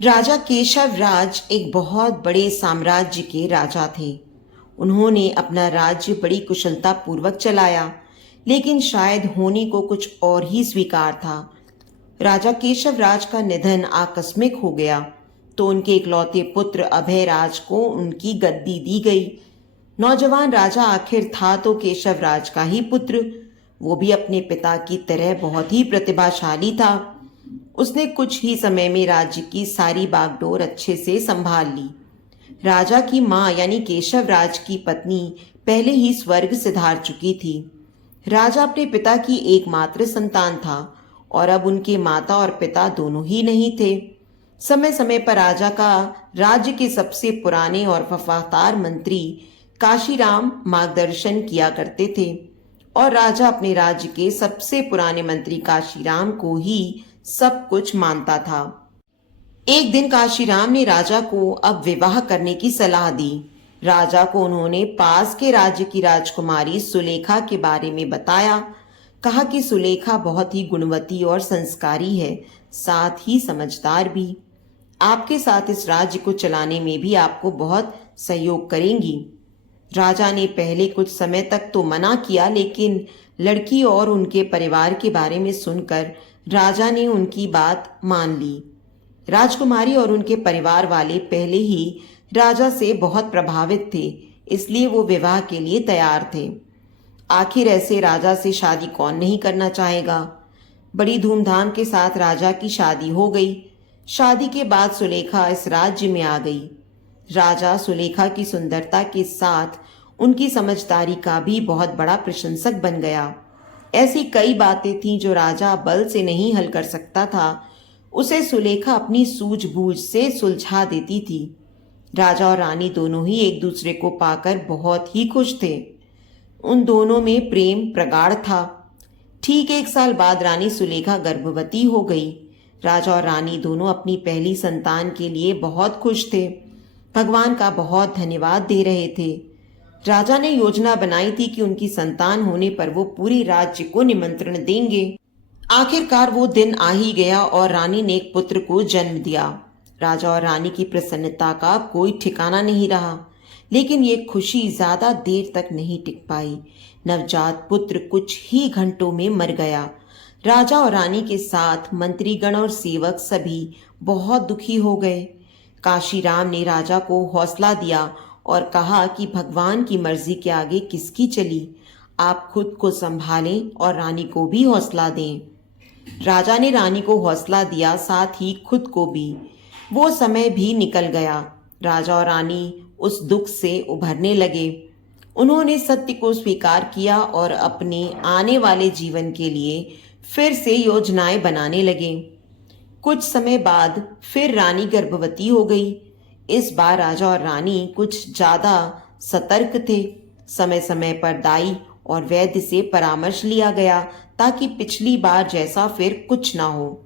राजा केशव राज एक बहुत बड़े साम्राज्य के राजा थे। उन्होंने अपना राज्य बड़ी कुशलता पूर्वक चलाया, लेकिन शायद होने को कुछ और ही स्वीकार था। राजा केशव राज का निधन आकस्मिक हो गया, तो उनके इकलौते पुत्र अभय राज को उनकी गद्दी दी गई। नौजवान राजा आखिर था तो केशव राज का ही पुत्र। वो भी अपने पिता की तरह बहुत ही प्रतिभाशाली था। उसने कुछ ही समय में राज्य की सारी बागडोर अच्छे से संभाल ली। राजा की माँ यानी केशव राज की पत्नी पहले ही स्वर्ग सिधार चुकी थी। राजा अपने पिता की एकमात्र संतान था और अब उनके माता और पिता दोनों ही नहीं थे। समय समय पर राजा का राज्य के सबसे पुराने और वफादार मंत्री काशीराम मार्गदर्शन किया करते थे और राजा अपने राज्य के सबसे पुराने मंत्री काशीराम को ही सब कुछ मानता था। एक दिन काशीराम ने राजा को अब विवाह करने की सलाह दी। राजा को उन्होंने पास के राज्य की राजकुमारी सुलेखा के बारे में बताया। कहा कि सुलेखा बहुत ही गुणवती और संस्कारी है, साथ ही समझदार भी। आपके साथ इस राज्य को चलाने में भी आपको बहुत सहयोग करेंगी। राजा ने पहले कुछ समय तक तो मना किया, लेकिन लड़की और उनके परिवार के बारे में सुनकर राजा ने उनकी बात मान ली। राजकुमारी और उनके परिवार वाले पहले ही राजा से बहुत प्रभावित थे, इसलिए वो विवाह के लिए तैयार थे। आखिर ऐसे राजा से शादी कौन नहीं करना चाहेगा। बड़ी धूमधाम के साथ राजा की शादी हो गई। शादी के बाद सुलेखा इस राज्य में आ गई। राजा सुलेखा की सुंदरता के साथ उनकी समझदारी का भी बहुत बड़ा प्रशंसक बन गया। ऐसी कई बातें थीं जो राजा बल से नहीं हल कर सकता था, उसे सुलेखा अपनी सूझबूझ से सुलझा देती थी। राजा और रानी दोनों ही एक दूसरे को पाकर बहुत ही खुश थे। उन दोनों में प्रेम प्रगाढ़ था। ठीक 1 साल बाद रानी सुलेखा गर्भवती हो गई। राजा और रानी दोनों अपनी पहली संतान के लिए बहुत खुश थे। भगवान का बहुत धन्यवाद दे रहे थे। राजा ने योजना बनाई थी कि उनकी संतान होने पर वो पूरे राज्य को निमंत्रण देंगे। आखिरकार वो दिन आ ही गया और रानी ने एक पुत्र को जन्म दिया। राजा और रानी की प्रसन्नता का कोई ठिकाना नहीं रहा, लेकिन ये खुशी ज्यादा देर तक नहीं टिक पाई। नवजात पुत्र कुछ ही घंटों में मर गया। राजा और रानी के साथ मंत्रीगण और सेवक सभी बहुत दुखी हो गए। काशीराम ने राजा को हौसला दिया और कहा कि भगवान की मर्जी के आगे किसकी चली। आप खुद को संभालें और रानी को भी हौसला दें। राजा ने रानी को हौसला दिया, साथ ही खुद को भी। वो समय भी निकल गया। राजा और रानी उस दुख से उभरने लगे। उन्होंने सत्य को स्वीकार किया और अपने आने वाले जीवन के लिए फिर से योजनाएं बनाने लगे। कुछ समय बाद फिर रानी गर्भवती हो गई। इस बार राजा और रानी कुछ ज्यादा सतर्क थे। समय समय पर दाई और वैद्य से परामर्श लिया गया ताकि पिछली बार जैसा फिर कुछ ना हो।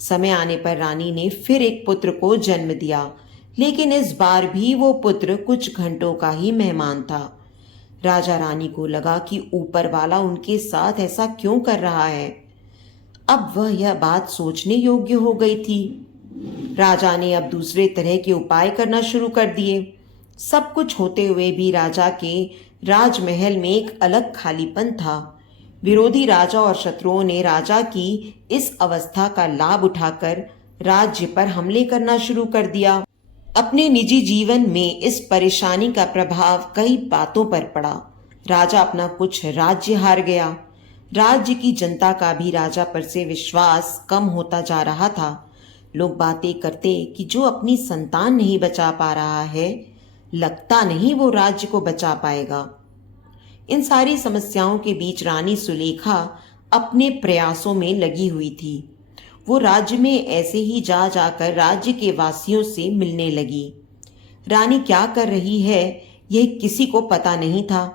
समय आने पर रानी ने फिर एक पुत्र को जन्म दिया, लेकिन इस बार भी वो पुत्र कुछ घंटों का ही मेहमान था। राजा रानी को लगा कि ऊपर वाला उनके साथ ऐसा क्यों कर रहा है। अब वह यह बात सोचने योग्य हो गई थी। राजा ने अब दूसरे तरह के उपाय करना शुरू कर दिए। सब कुछ होते हुए भी राजा के राजमहल में एक अलग खालीपन था। विरोधी राजा और शत्रुओं ने राजा की इस अवस्था का लाभ उठाकर राज्य पर हमले करना शुरू कर दिया। अपने निजी जीवन में इस परेशानी का प्रभाव कई बातों पर पड़ा। राजा अपना कुछ राज्य हार गया। राज्य की जनता का भी राजा पर से विश्वास कम होता जा रहा था। लोग बातें करते कि जो अपनी संतान नहीं बचा पा रहा है, लगता नहीं वो राज्य को बचा पाएगा। इन सारी समस्याओं के बीच रानी सुलेखा अपने प्रयासों में लगी हुई थी। वो राज्य में ऐसे ही जा जाकर राज्य के वासियों से मिलने लगी। रानी क्या कर रही है यह किसी को पता नहीं था।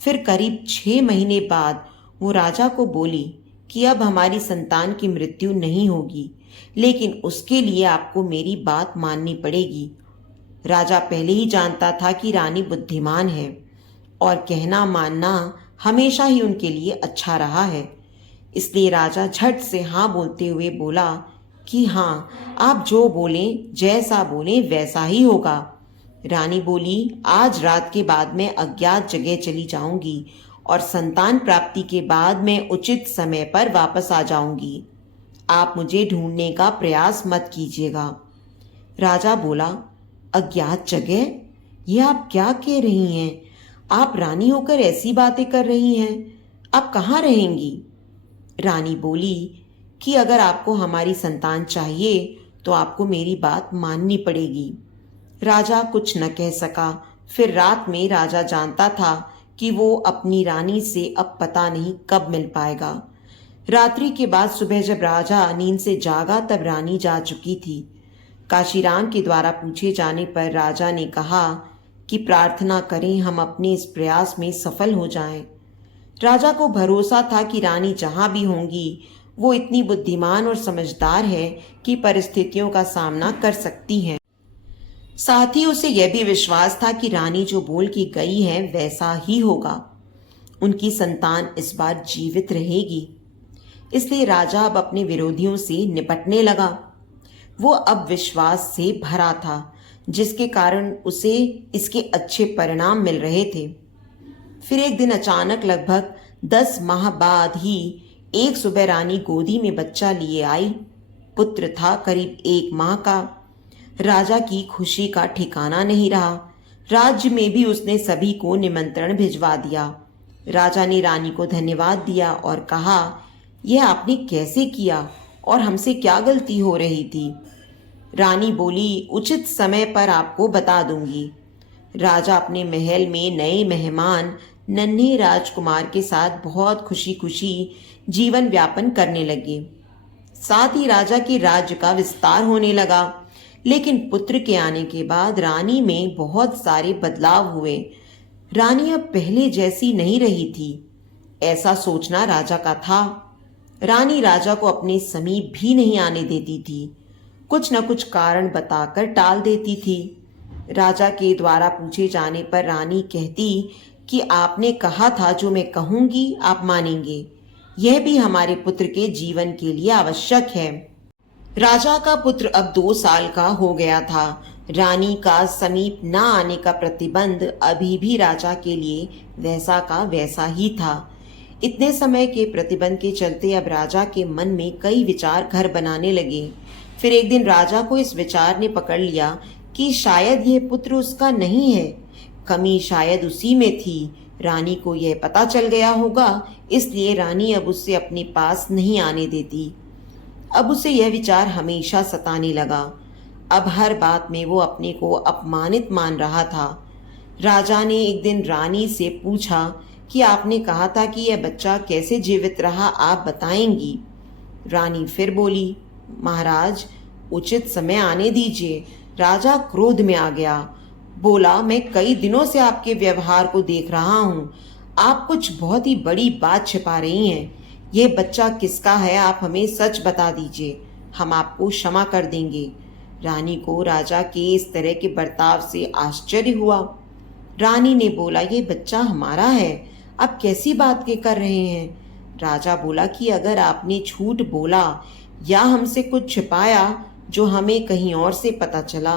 फिर करीब 6 महीने बाद वो राजा को बोली कि अब हमारी संतान की मृत्यु नहीं होगी, लेकिन उसके लिए आपको मेरी बात माननी पड़ेगी। राजा पहले ही जानता था कि रानी बुद्धिमान है और कहना मानना हमेशा ही उनके लिए अच्छा रहा है। इसलिए राजा झट से हाँ बोलते हुए बोला कि हाँ, आप जो बोलें, जैसा बोलें वैसा ही होगा। रानी बोली, आज रात के बाद मैं अज्ञात जगह चली जाऊंगी और संतान प्राप्ति के बाद मैं उचित समय पर वापस आ जाऊंगी। आप मुझे ढूंढने का प्रयास मत कीजिएगा। राजा बोला, अज्ञात जगह? ये आप क्या कह रही हैं? आप रानी होकर ऐसी बातें कर रही हैं। आप कहाँ रहेंगी? रानी बोली कि अगर आपको हमारी संतान चाहिए तो आपको मेरी बात माननी पड़ेगी। राजा कुछ न कह सका। फिर रात में राजा जानता था कि वो अपनी रानी से अब पता नहीं कब मिल पाएगा। रात्रि के बाद सुबह जब राजा नींद से जागा तब रानी जा चुकी थी। काशीराम के द्वारा पूछे जाने पर राजा ने कहा कि प्रार्थना करें हम अपने इस प्रयास में सफल हो जाएं। राजा को भरोसा था कि रानी जहां भी होंगी वो इतनी बुद्धिमान और समझदार है कि परिस्थितियों का सामना कर सकती है। साथ ही उसे यह भी विश्वास था कि रानी जो बोल के गई है वैसा ही होगा। उनकी संतान इस बार जीवित रहेगी। इसलिए राजा अब अपने विरोधियों से निपटने लगा। वो अब विश्वास से भरा था, जिसके कारण उसे इसके अच्छे परिणाम मिल रहे थे। फिर एक दिन अचानक लगभग 10 माह बाद ही एक सुबह रानी गोदी में बच्चा लिए आई। पुत्र था करीब 1 माह का। राजा की खुशी का ठिकाना नहीं रहा। राज्य में भी उसने सभी को निमंत्रण भिजवा दिया। राजा ने रानी को धन्यवाद दिया और कहा, यह आपने कैसे किया और हमसे क्या गलती हो रही थी? रानी बोली, उचित समय पर आपको बता दूंगी। राजा अपने महल में नए मेहमान नन्हे राजकुमार के साथ बहुत खुशी खुशी जीवन व्यापन करने लगे। साथ ही राजा के राज्य का विस्तार होने लगा। लेकिन पुत्र के आने के बाद रानी में बहुत सारे बदलाव हुए। रानी अब पहले जैसी नहीं रही थी, ऐसा सोचना राजा का था। रानी राजा को अपने समीप भी नहीं आने देती थी। कुछ न कुछ कारण बताकर टाल देती थी। राजा के द्वारा पूछे जाने पर रानी कहती कि आपने कहा था जो मैं कहूंगी आप मानेंगे। यह भी हमारे पुत्र के जीवन के लिए आवश्यक है। राजा का पुत्र अब 2 साल का हो गया था। रानी का समीप न आने का प्रतिबंध अभी भी राजा के लिए वैसा का वैसा ही था। इतने समय के प्रतिबंध के चलते अब राजा के मन में कई विचार घर बनाने लगे। फिर एक दिन राजा को इस विचार ने पकड़ लिया कि शायद यह पुत्र उसका नहीं है, कमी शायद उसी में थी। रानी को यह पता चल गया होगा, इसलिए रानी अब उससे अपने पास नहीं आने देती। अब उसे यह विचार हमेशा सताने लगा। अब हर बात में वो अपने को अपमानित मान रहा था। राजा ने एक दिन रानी से पूछा कि आपने कहा था कि यह बच्चा कैसे जीवित रहा, आप बताएंगी। रानी फिर बोली, महाराज उचित समय आने दीजिए। राजा क्रोध में आ गया। बोला, मैं कई दिनों से आपके व्यवहार को देख रहा हूँ। आप कुछ बहुत ही बड़ी बात छिपा रही हैं। यह बच्चा किसका है आप हमें सच बता दीजिए, हम आपको क्षमा कर देंगे। रानी को राजा के इस तरह के बर्ताव से आश्चर्य हुआ। रानी ने बोला, यह बच्चा हमारा है, आप कैसी बात के कर रहे हैं? राजा बोला कि अगर आपने झूठ बोला या हमसे कुछ छिपाया जो हमें कहीं और से पता चला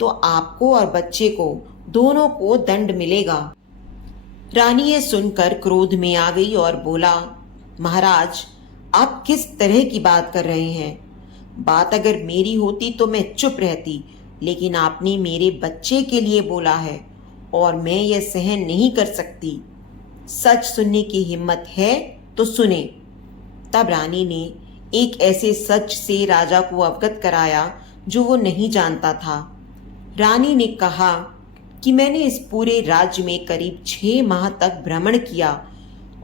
तो आपको और बच्चे को दोनों को दंड मिलेगा। रानी ये सुनकर क्रोध में आ गई और बोला, महाराज आप किस तरह की बात कर रहे हैं? बात अगर मेरी होती तो मैं चुप रहती, लेकिन आपने मेरे बच्चे के लिए बोला है और मैं यह सहन नहीं कर सकती। सच सुनने की हिम्मत है तो सुने। तब रानी ने एक ऐसे सच से राजा को अवगत कराया जो वो नहीं जानता था। रानी ने कहा कि मैंने इस पूरे राज्य में करीब 6 माह तक भ्रमण किया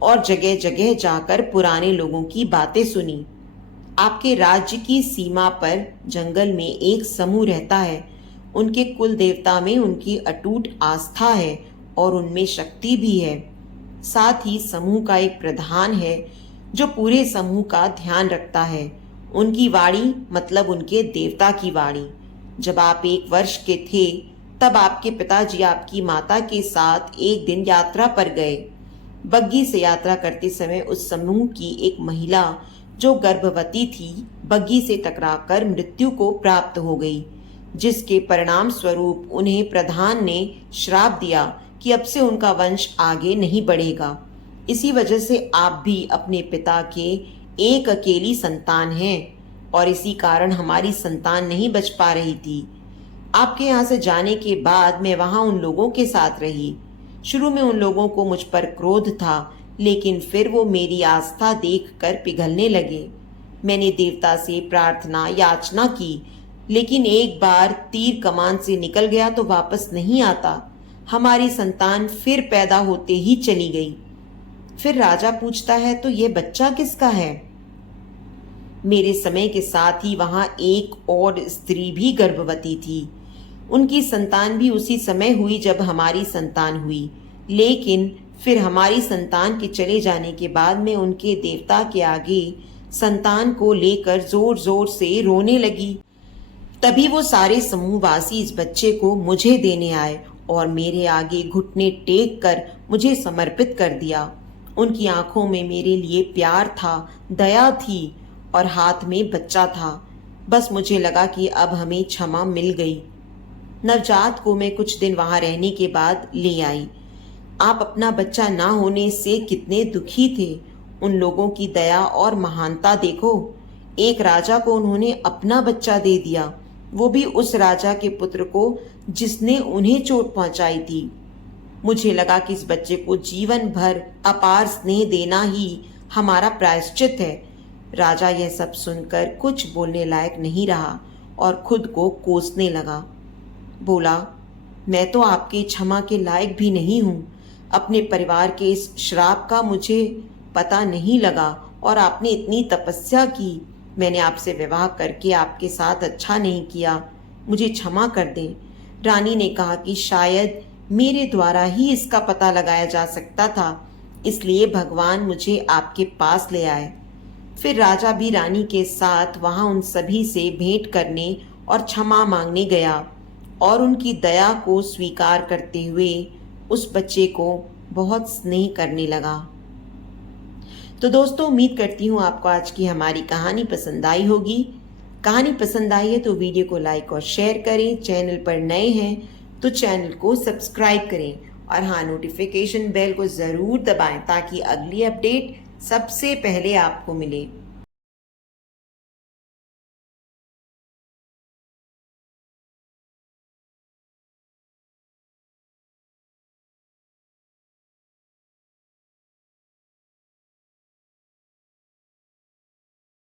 और जगह जगह जाकर पुराने लोगों की बातें सुनी। आपके राज्य की सीमा पर जंगल में एक समूह रहता है। उनके कुल देवता में उनकी अटूट आस्था है और उनमें शक्ति भी है। साथ ही समूह का एक प्रधान है जो पूरे समूह का ध्यान रखता है। उनकी वाणी मतलब उनके देवता की वाणी। जब आप 1 वर्ष के थे तब आपके पिताजी आपकी माता के साथ एक दिन यात्रा पर गए। बग्गी से यात्रा करते समय उस समूह की एक महिला जो गर्भवती थी, बग्घी से टकराकर मृत्यु को प्राप्त हो गई, जिसके परिणाम स्वरूप उन्हें प्रधान ने श्राप दिया कि अब से उनका वंश आगे नहीं बढ़ेगा। इसी वजह से आप भी अपने पिता के एक अकेली संतान हैं और इसी कारण हमारी संतान नहीं बच पा रही थी। आपके यहाँ से जाने के बाद मैं वहाँ उन लोगों के साथ रही। शुरू में उन लोगों को मुझ पर क्रोध था, लेकिन फिर वो मेरी आस्था देखकर पिघलने लगे। मैंने देवता से प्रार्थना याचना की, लेकिन एक बार तीर कमान से निकल गया तो वापस नहीं आता। हमारी संतान फिर पैदा होते ही चली गई। फिर राजा पूछता है, तो ये बच्चा किसका है? मेरे समय के साथ ही वहां एक और स्त्री भी गर्भवती थी। उनकी संतान भी उसी समय हुई जब हमारी संतान हुई, लेकिन फिर हमारी संतान के चले जाने के बाद मैं उनके देवता के आगे संतान को लेकर जोर जोर से रोने लगी। तभी वो सारे समूहवासी इस बच्चे को मुझे देने आए और मेरे आगे घुटने टेक कर मुझे समर्पित कर दिया। उनकी आंखों में मेरे लिए प्यार था, दया थी और हाथ में बच्चा था। बस मुझे लगा कि अब हमें क्षमा मिल गई। नवजात को मैं कुछ दिन वहां रहने के बाद ले आई। आप अपना बच्चा ना होने से कितने दुखी थे। उन लोगों की दया और महानता देखो। एक राजा को उन्होंने अपना बच्चा दे दिया, वो भी उस राजा के पुत्र को जिसने उन्हें चोट पहुंचाई थी। मुझे लगा कि इस बच्चे को जीवन भर अपार स्नेह देना ही हमारा प्रायश्चित है। राजा यह सब सुनकर कुछ बोलने लायक नहीं रहा और खुद को कोसने लगा। बोला, मैं तो आपकी क्षमा के लायक भी नहीं हूँ। अपने परिवार के इस श्राप का मुझे पता नहीं लगा और आपने इतनी तपस्या की। मैंने आपसे विवाह करके आपके साथ अच्छा नहीं किया, मुझे क्षमा कर दें। रानी ने कहा कि शायद मेरे द्वारा ही इसका पता लगाया जा सकता था, इसलिए भगवान मुझे आपके पास ले आए। फिर राजा भी रानी के साथ वहां उन सभी से भेंट करने और क्षमा मांगने गया और उनकी दया को स्वीकार करते हुए उस बच्चे को बहुत स्नेह करने लगा। तो दोस्तों, उम्मीद करती हूँ आपको आज की हमारी कहानी पसंद आई होगी। कहानी पसंद आई है तो वीडियो को लाइक और शेयर करें। चैनल पर नए हैं तो चैनल को सब्सक्राइब करें और हाँ, नोटिफिकेशन बेल को ज़रूर दबाएं ताकि अगली अपडेट सबसे पहले आपको मिले।